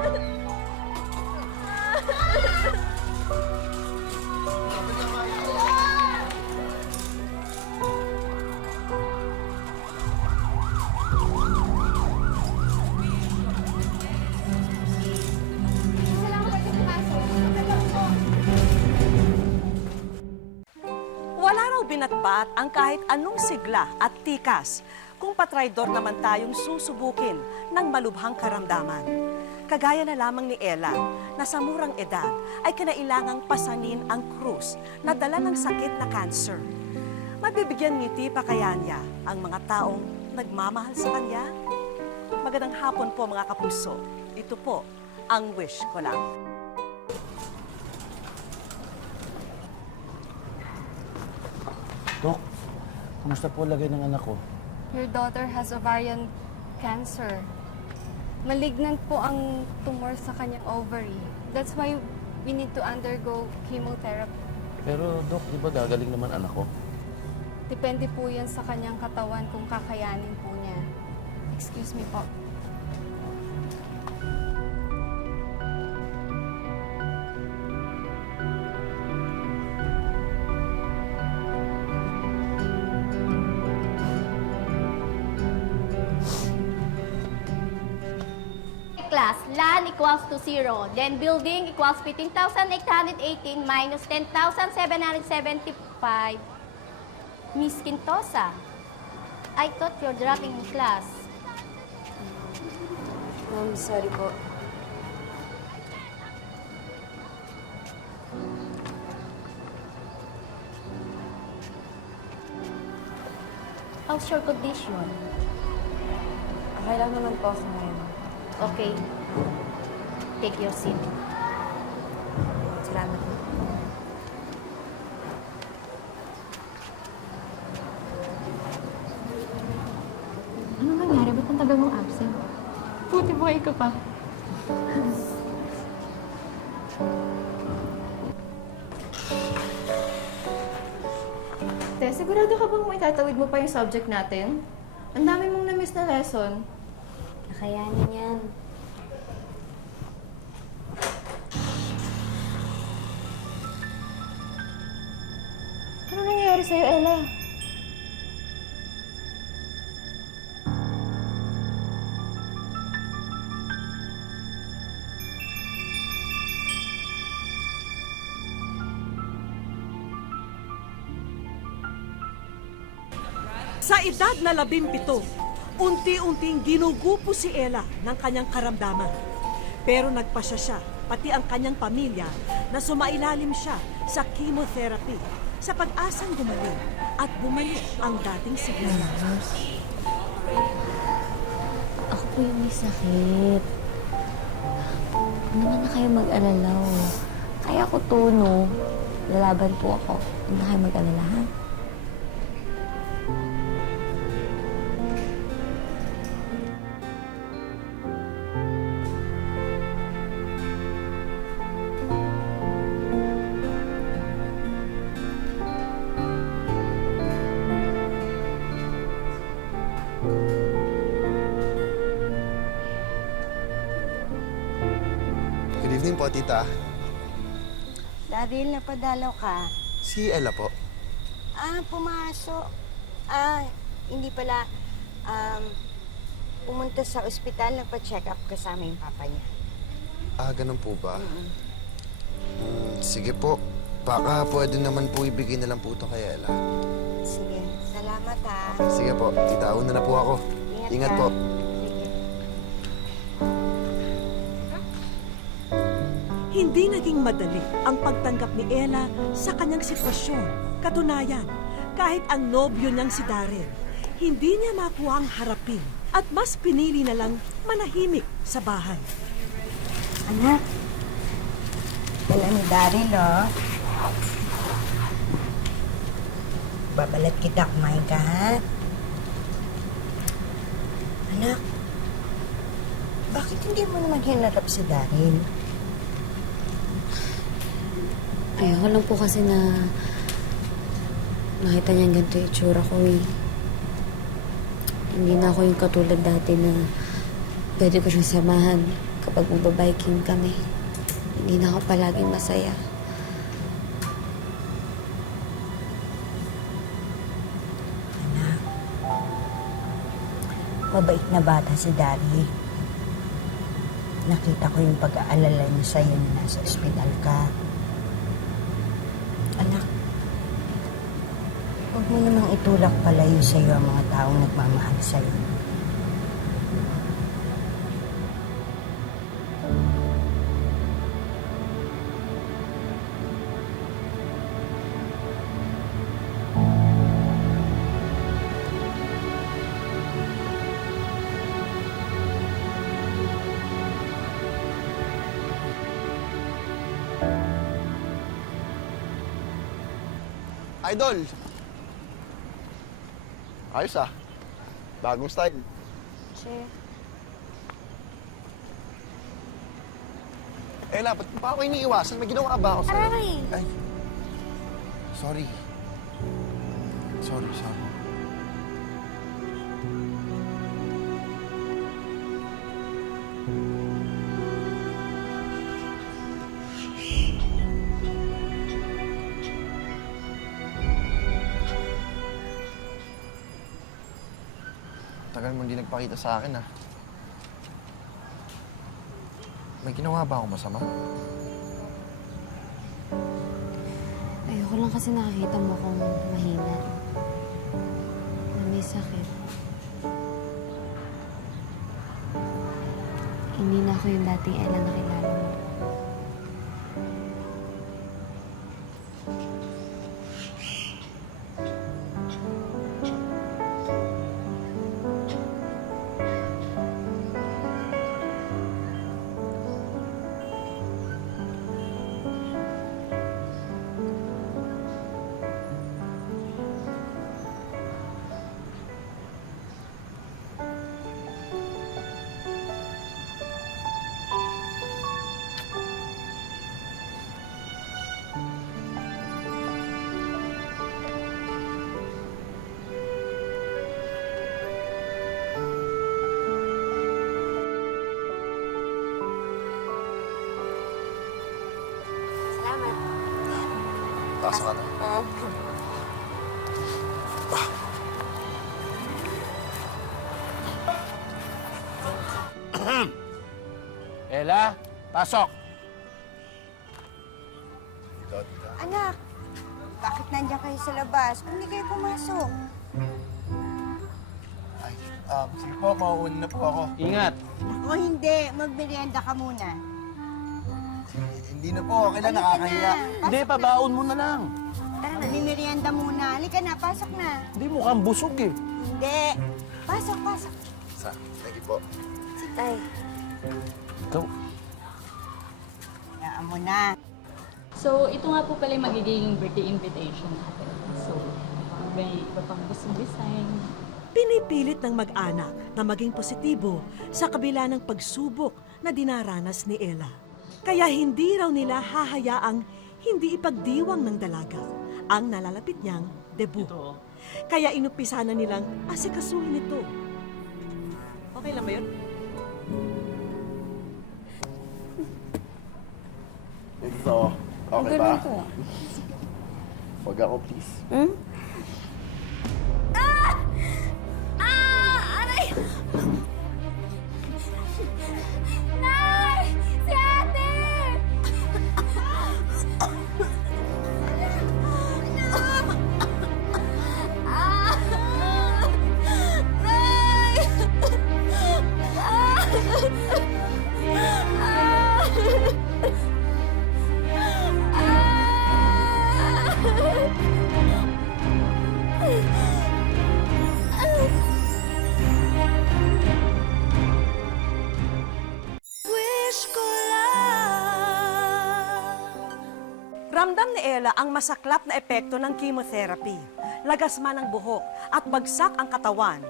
Wala raw binatbat ang kahit anong sigla at tikas kung patraydor naman tayong susubukin ng malubhang karamdaman. Kagaya na lamang ni Ella na sa murang edad ay kinailangang pasanin ang krus na dala ng sakit na cancer. Mabibigyan ngiti pa kaya niya ang mga taong nagmamahal sa kanya? Magandang hapon po mga kapuso. Ito po ang wish ko lang. Dok, kumusta po lagay ng anak ko? Your daughter has ovarian cancer. Malignant po ang tumor sa kanyang ovary. That's why we need to undergo chemotherapy. Pero Dok, di ba gagaling naman anak ko? Depende po yan sa kanyang katawan kung kakayanin po niya. Excuse me po. Class, land equals to 0. Then building equals 15,818 minus 10,775. Miss Quintosa, I thought you're dropping in class. Ma'am, sorry po. How's your condition? Okay lang naman po ako ngayon. Okay. Take your seat. Salamat po. Ano nangyari? Ba't ang tagal mong absent? Buti buhay ka pa. Te, sigurado ka bang may tatawid mo pa yung subject natin? Ang dami mong na-miss na lesson. Nakayanin yan. Ano nangyayari sa'yo, Ella? Sa edad na 17, unti-unting ginugupo si Ella ng kanyang karamdaman. Pero nagpasya siya, pati ang kanyang pamilya, na sumailalim siya sa chemotherapy sa pag-asang gumaling at bumalik ang dating sigla. Ako po yung may sakit. Hindi naman na kayo mag-alala. Kaya ko to, no? Lalaban po ako. Hindi na kayo mag-alala, ha? Good evening po, tita. Daryl, napadalaw ka. Si Ella po. Pumasok. Hindi pala. Pumunta sa ospital, nagpa-check up kasama yung papa niya. Ganun po ba? Sige po. Baka pwede naman po ibigay na lang po ito kay Ella. Sige, salamat ha. Sige po, tita, una na po ako. Ingat po. Sige. Hindi naging madali ang pagtanggap ni Ella sa kanyang sitwasyon. Katunayan, kahit ang nobyo niyang si Daryl, hindi niya makuhang harapin at mas pinili na lang manahimik sa bahay. Anak, dala ni Daryl, oh. Babalat kita, kumain ka, ha? Anak, bakit hindi mo naman hinarap si Daryl? Ayoko lang po kasi na nakita niyang ganito yung itsura ko, eh. Hindi na ako yung katulad dati na pwede ko siyang samahan. kapag magbabiking kami. Hindi na ako palaging masaya. Mabait na bata si Daddy. Nakita ko yung pag-aalala niya sa'yo na nasa ospital ka. Anak, huwag mo namang itulak palayo sa'yo ang mga taong nagmamahal sa'yo. Idol! Ayos ah. Bagong style. Ella, ba't mo pa ako iniiwasan? May ginawa ba ako sa'yo? Ay. Sorry. Sorry. Tagal mo hindi nagpakita sa akin, ah. May ginawa ba akong masama? Ayoko lang kasi nakakita mo akong mahina. Na may sakit. Hindi na ako yung dating Ella na kilala mo. Taas ka na. Ella, pasok! Anak, bakit nandiyan kayo sa labas? Hindi kayo pumasok. Ay, sige po, mauuna na po ako. Ingat! O hindi, magmerienda ka muna. Hindi na po, okay lang, nakakahiya. Hindi, pabaon mo na lang. Tara na, merienda muna. Halika na, pasok na. Hindi, mukhang busog eh. Hindi. Pasok. Thank you po. Si Tay, Ikaw, hayaan mo na. So, ito nga po pala yung magiging birthday invitation natin. So, may iba pang gustong design. Pinipilit ng mag-anak na maging positibo sa kabila ng pagsubok na dinaranas ni Ella. Kaya hindi raw nila hahayaang hindi ipagdiwang ng dalaga ang nalalapit niyang debut. Kaya inupisa na nilang asikasuhin ito. Okay lang ba yun? Ito, okay ba? Huwag ako, please. Aray! Nay! Si ate! Ramdam ni Ella ang masaklap na epekto ng chemotherapy. Lagasman ang buhok at bagsak ang katawan.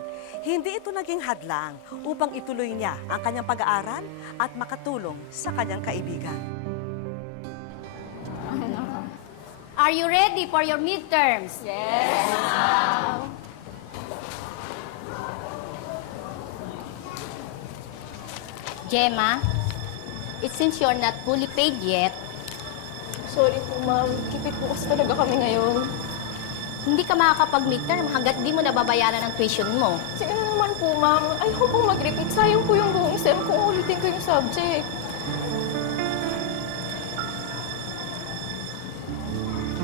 Hindi ito naging hadlang upang ituloy niya ang kanyang pag-aaral at makatulong sa kanyang kaibigan. Are you ready for your midterms? Yes, Gemma, It since you're not fully paid yet, Sorry po, ma'am. Kipit po kasi talaga kami ngayon. hindi ka makakapag-midterm hanggat di mo nababayaran ang tuition mo. Sige na naman po, ma'am. Ayoko pong mag-repeat. Sayang po yung buong SEM kung ulitin ko yung subject.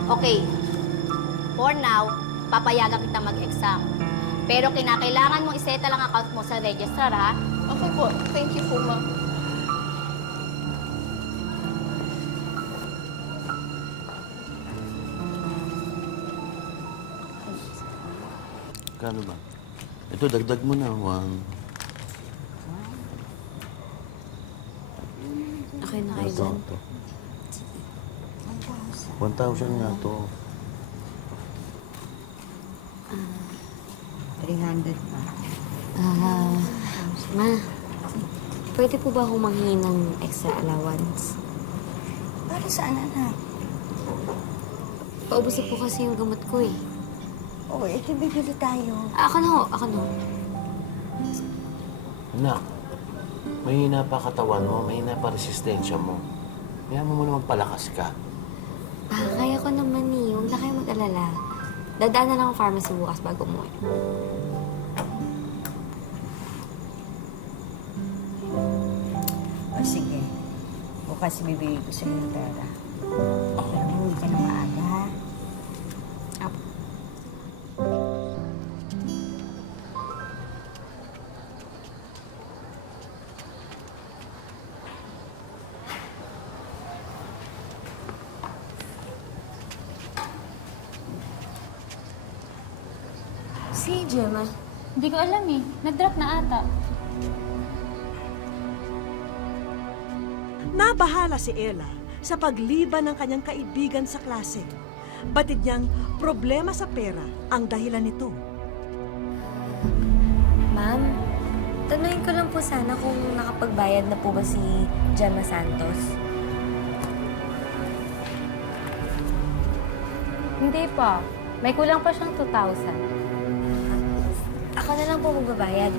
Okay, for now, papayagan kita mag-exam. Pero kinakailangan mong iseta lang account mo sa registrar, ha? Okay po. Thank you po, ma'am. Kano ba? Ito, dagdag mo na. Okay na kayo Ito, dyan? ito. 1,000 nga to. 300 pa. Ma, pwede po ba akong manghingi ng extra allowance? Para saan, anak? Paubos na po kasi yung gamot ko eh. Oo, ito bibili tayo. Ako na ho, ako na ho. Anak, mahina pa katawan mo, mahina pa resistensya mo. Kaya mo na magpalakas ka. Kaya ko naman eh. Huwag na kayo mag-alala. Dadaan na lang ang pharmacy bukas bago umuwi. O sige, bukas bibigay ko sa'yo ng pera. Pero hindi ka na maaga, ha? Apo. Si Gemma. Hindi ko alam eh. Nag-drop na ata. Nabahala si Ella sa pagliban ng kanyang kaibigan sa klase. Batid niyang problema sa pera ang dahilan nito. Ma'am, tanungin ko lang po sana kung nakapagbayad na po ba si Gemma Santos. Hindi pa. May kulang pa siyang 2,000. Ako na lang po magbabayad.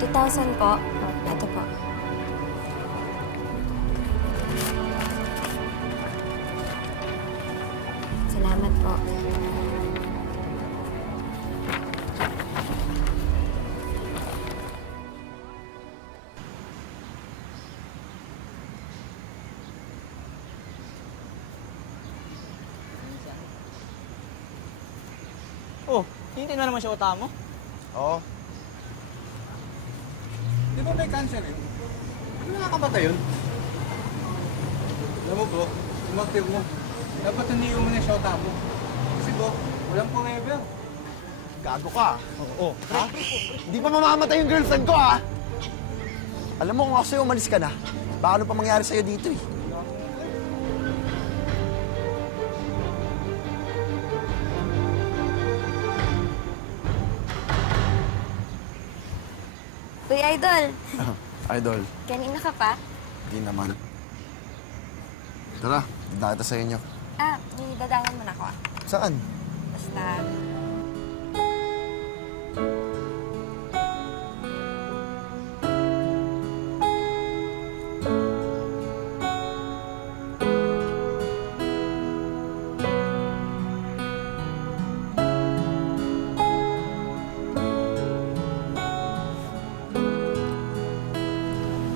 $2,000 po. Ito po. Salamat po. Oh, hindi na naman siya utamo. Oo. Di ba may cancer yun? Ano nakakabata yun? Alam mo bro, umaktive mo. Dapat hindi mo na siya utamo. Kasi bro, walang forever. Gago ka. Oo. Ha? Hindi pa mamamatay yung girlfriend ko, ha? Alam mo, kung ako sa'yo umalis ka na, baka ano pa mangyari sa'yo dito, eh. Uy, Idol! Idol, Kanina ka pa? hindi naman. Tara, dada kita sa inyo. May dadalan mo na ako ah. Saan? Basta...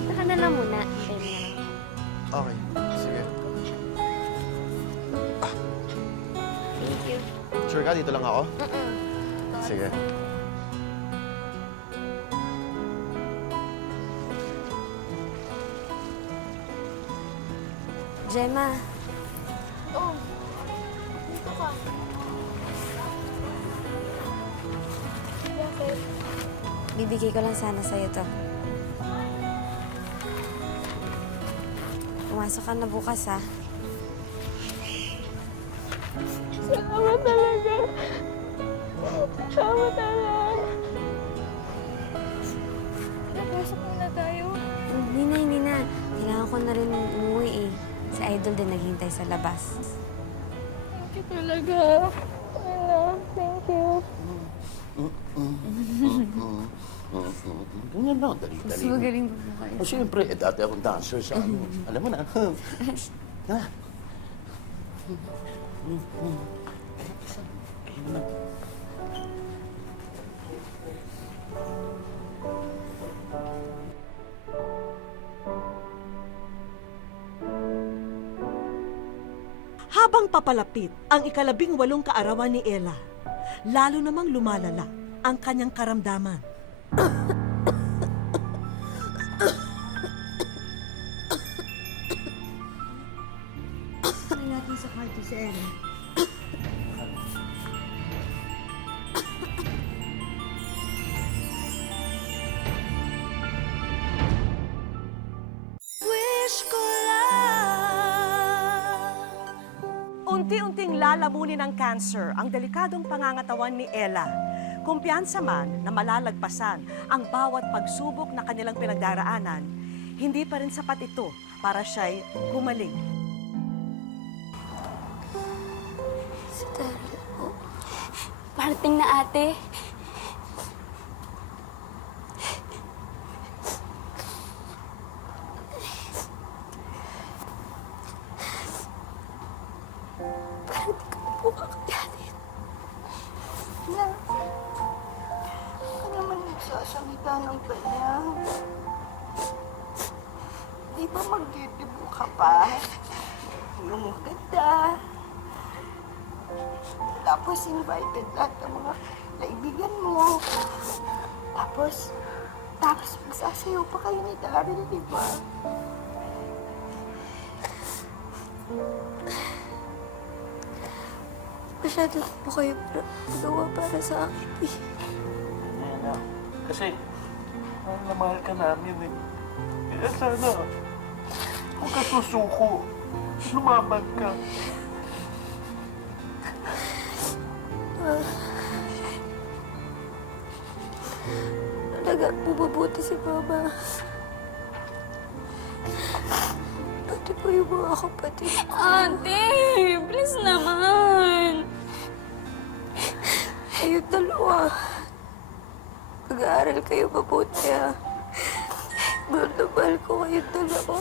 Saka na lang muna. Okay, sige. Thank you. Sure ka, dito lang ako? Mm-mm. Sige. Gemma, Oh, dito ka. Bakit? bibigay ko lang sana sa'yo to. Pumasok ka na bukas, ha? Salamat talaga. Salamat talaga. Napasok muna tayo. Hindi na. Kailangan ko na rin umuwi, eh. Sa Idol din naghihintay sa labas. Thank you talaga. Ella, thank you. Ganyan lang, dali-dali. Mas magaling po po kayo. O siyempre, dati akong dancer sa ano. Alam mo na. Ha? Ayun na. Habang papalapit ang ika-18 kaarawan ni Ella, lalo namang lumalala ang kanyang karamdaman. Ano natin sa kwarto si Ella? Unti-unting lalamunin ng cancer ang delikadong pangangatawan ni Ella. Kumpiyansa man na malalagpasan ang bawat pagsubok na kanilang pinagdaraanan, hindi pa rin sapat ito para siya'y gumaling. Si Daryl po. Parating na ate. Parang di ko po kakayanin. Ka naman nagsasalita ng ganyan. Di ba magdidibo ka pa? Yung maganda. Tapos invited lahat ng mga kaibigan mo. Tapos magsasayaw pa kayo ni Daryl, di ba? Masyado na po kayo nagawa para sa akin eh. Ayan na. Kasi, mahal na mahal ka namin eh. Kaya sana, huwag ka susuko. Lumaban ka. Talaga po mabuti si Mama. Pati po yung mga kapatid. Ate, please naman. Kayong dalawa. Mag-aaral kayo mabuti ha. Mahal na mahal ko kayong dalawa.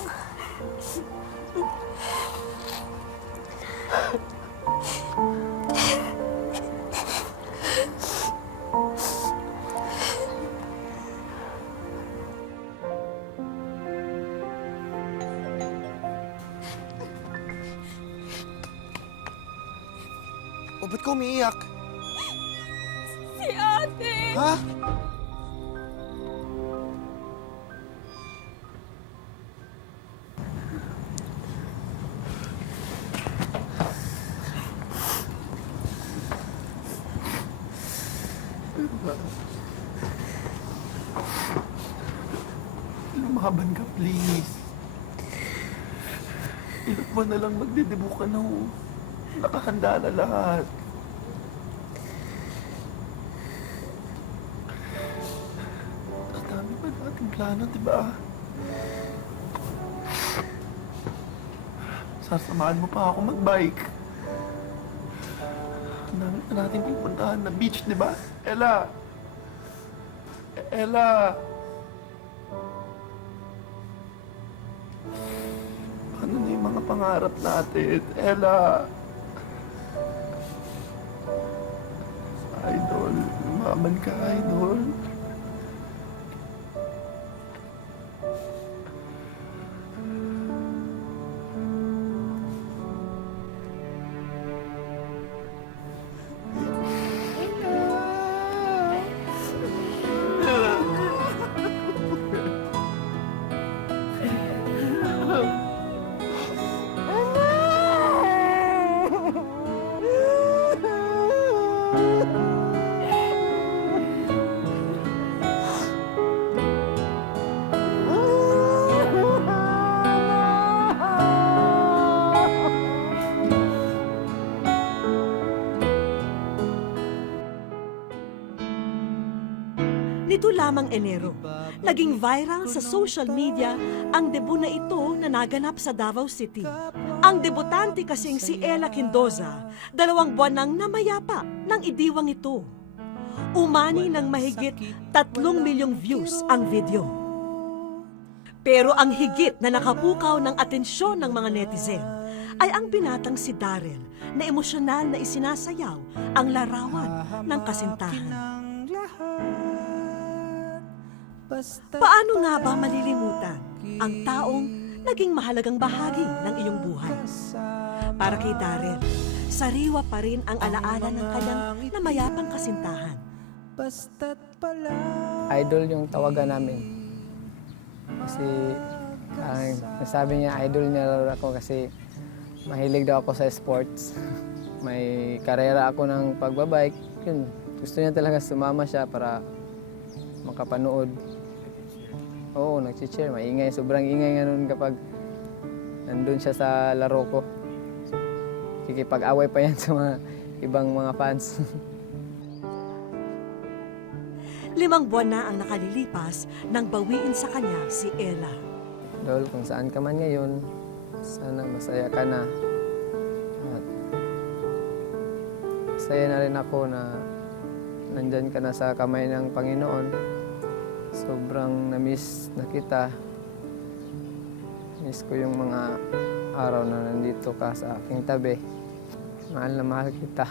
O, ba't ka umiiyak? Si ate. Ha? Lumaban ka, please. Ilang buwan na lang magdedebo ka na ho. Nakahanda na lahat. Ang dami pa nating plano, di ba? Sasamahan mo pa ako magbike. Ang dami pa natin pupuntahan na beach, di ba? Ella! Ella! Ano na yung mga pangarap natin? Ella! Idol, lumaban ka, idol. Nito lamang Enero, Naging viral sa social media ang debut na ito na naganap sa Davao City. Ang debutante kasing si Ella Quindoza, 2 buwan nang namayapa ng idiwang ito. Umani ng mahigit 3 milyong views ang video. Pero ang higit na nakapukaw ng atensyon ng mga netizen ay ang binatang si Daryl na emosyonal na isinasayaw ang larawan ng kasintahan. Paano nga ba malilimutan ang taong naging mahalagang bahagi ng iyong buhay? Para kay Daryl, sariwa pa rin ang alaala ng kanyang namayapang kasintahan. Idol yung tawagan namin. Kasi nasabi niya idol niya raw ako kasi mahilig daw ako sa sports. May karera ako ng pagbabike. Yun, gusto niya talaga sumama siya para makapanood. Oo, nag-cheer. Maingay. Sobrang ingay nga nun kapag nandun siya sa laro ko. Kikipag-away pa yan sa mga ibang mga fans. 5 buwan na ang nakalilipas nang bawiin sa kanya si Ella. Dol, kung saan ka man ngayon, sana masaya ka na. At masaya na rin ako na nandyan ka na sa kamay ng Panginoon. Sobrang na-miss na kita. Miss ko yung mga araw na nandito ka sa aking tabi. Mahal na mahal kita.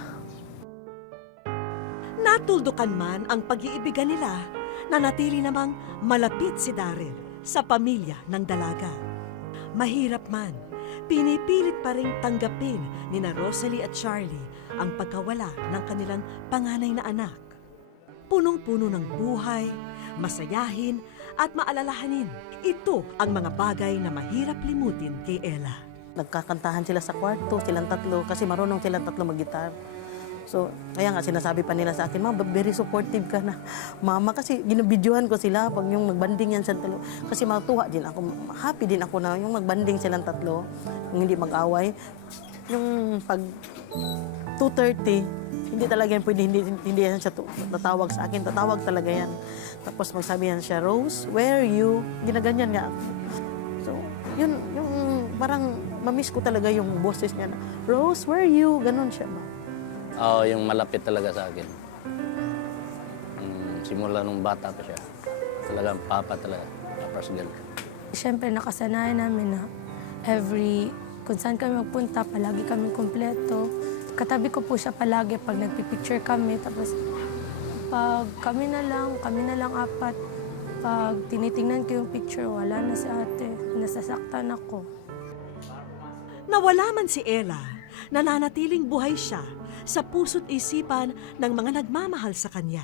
Natuldukan man ang pag-iibigan nila, nanatili namang malapit si Daryl sa pamilya ng dalaga. Mahirap man, pinipilit pa rin tanggapin ni na Rosalie at Charlie ang pagkawala ng kanilang panganay na anak. Punong-puno ng buhay, masayahin at maalalahanin. Ito ang mga bagay na mahirap limutin kay Ella. Nagkakantahan sila sa kwarto, silang tatlo, kasi marunong silang tatlo mag-gitar. So, kaya nga sinasabi pa nila sa akin, Mama, very supportive ka na. Mama, kasi ginabidyohan ko sila pag yung magbanding yan silang tatlo. Kasi matuwa din ako, happy din ako na yung magbanding silang tatlo, yung hindi mag-away. Yung pag 2:30, hindi talaga yan pwede, hindi yan siya tatawag sa akin, tatawag talaga yan. Tapos magsabi yan siya, Rose, where are you? Ginaganyan nga ako. So, yun, yung parang mamiss ko talaga yung boses niya na, Rose, where are you? Ganon siya, ma. Oo, yung malapit talaga sa akin. Simula nung bata pa siya. Talagang papa talaga. Papa's girl. Siyempre, nakasanayan namin na kung saan kami magpunta, palagi kami kumpleto. Katabi ko po siya palagi pag nagpipicture kami. Tapos, pag kami na lang 4, pag tinitingnan ko yung picture, wala na si ate. Nasasaktan ako. Nawala man si Ella, nananatiling buhay siya sa puso't isipan ng mga nagmamahal sa kanya.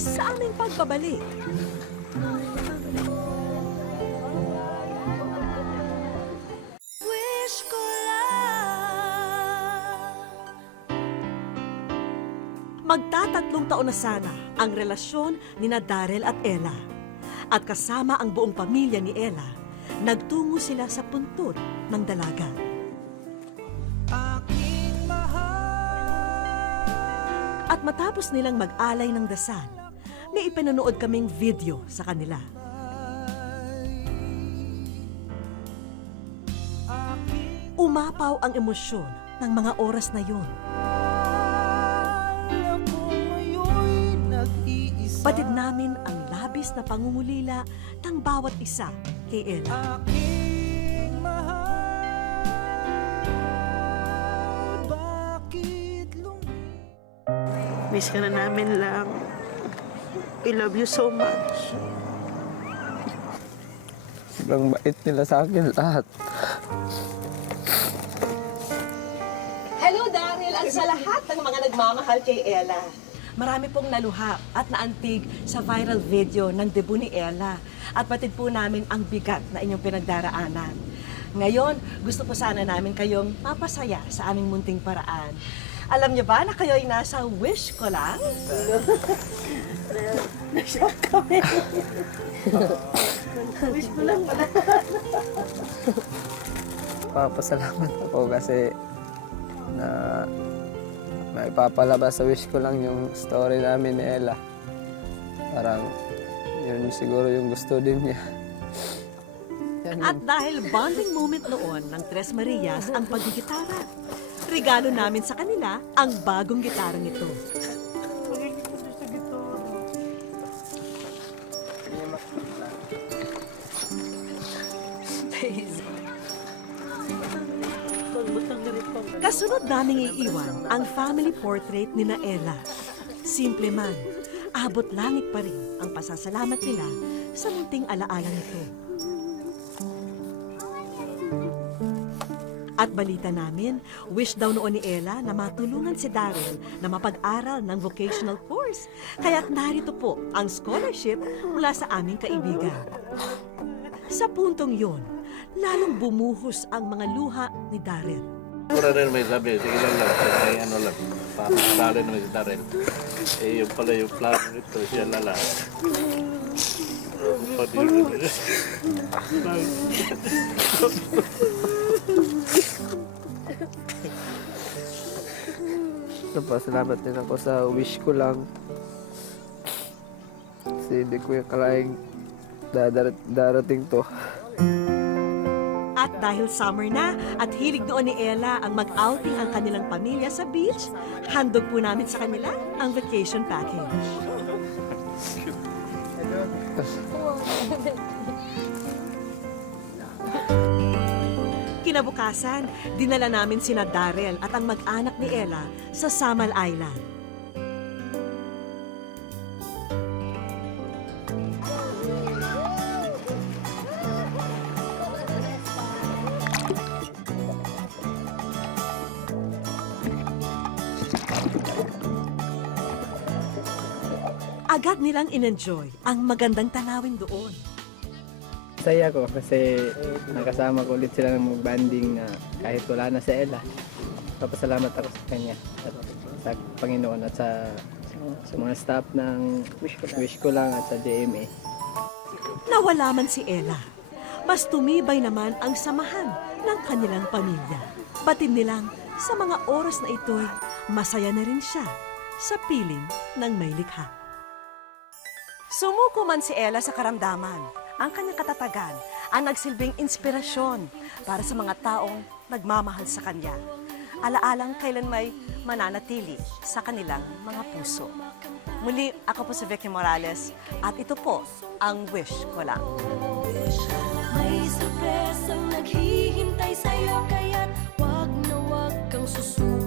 Sa aming pagbabalik, wish ko lang magtatatlong taon na sana ang relasyon ni na Daryl at Ella. At kasama ang buong pamilya ni Ella, nagtungo sila sa puntod ng dalaga. At matapos nilang mag-alay ng dasal, may ipinanood kaming video sa kanila. Umapaw ang emosyon ng mga oras na yun. Batid namin ang labis na pangungulila ng bawat isa kay Ella. Miss ka na namin lang. We love you so much. Sobrang bait nila sa akin lahat. Hello, Daryl, at sa lahat ng mga nagmamahal kay Ella. Marami pong naluha at naantig sa viral video ng debut ni Ella. At batid po namin ang bigat na inyong pinagdaraanan. Ngayon, gusto po sana namin kayong mapasaya sa aming munting paraan. Alam niyo ba na kayo'y nasa wish ko lang? Na-shock kami. Wish ko lang pala. Papasalamat ako kasi na maipapalabas sa wish ko lang yung story namin ni Ella. Parang yun siguro yung gusto din niya. At dahil bonding moment noon ng Tres Marias ang paggigitara, regalo namin sa kanila ang bagong gitarang ito. Kasunod naming iiwan ang family portrait ni na Ella. Simple man, abot langit pa rin ang pasasalamat nila sa munting alaalang ito. At balita namin, wish daw noon ni Ella na matulungan si Darren na mapag-aral ng vocational course. Kaya't narito po ang scholarship mula sa aming kaibigan. Sa puntong yon, lalong bumuhos ang mga luha ni Darren. Pura rin may sabi, sige lang, may ano lang, papasali naman si Darren. Eh, yung pala yung plano nito, siya lala. Salamat din ako sa wish ko lang. Kasi hindi ko yung kalaing darating to. At dahil summer na at hilig doon ni Ella ang mag-outing ang kanilang pamilya sa beach, handog po namin sa kanila ang vacation package. Kinabukasan, dinala namin sina Darrell at ang mag-anak ni Ella sa Samal Island. Agad nilang in-enjoy ang magandang tanawin doon. Saya ko kasi nakasama ko ulit sila ng mag-banding na kahit wala na si Ella. Papasalamat ako sa kanya, sa Panginoon at sa mga staff ng Wish ko lang at sa JMA. Nawala man si Ella, mas tumibay naman ang samahan ng kanilang pamilya. Batid nilang sa mga oras na ito'y masaya na rin siya sa piling ng may likha. Sumuko man si Ella sa karamdaman, ang kanyang katatagan ang nagsilbing inspirasyon para sa mga taong nagmamahal sa kanya. Alaalang kailan may mananatili sa kanilang mga puso. Muli, ako po si Vicky Morales at ito po ang Wish Ko Lang. May sorpresang naghihintay sa'yo kaya't wag na wag kang susunod.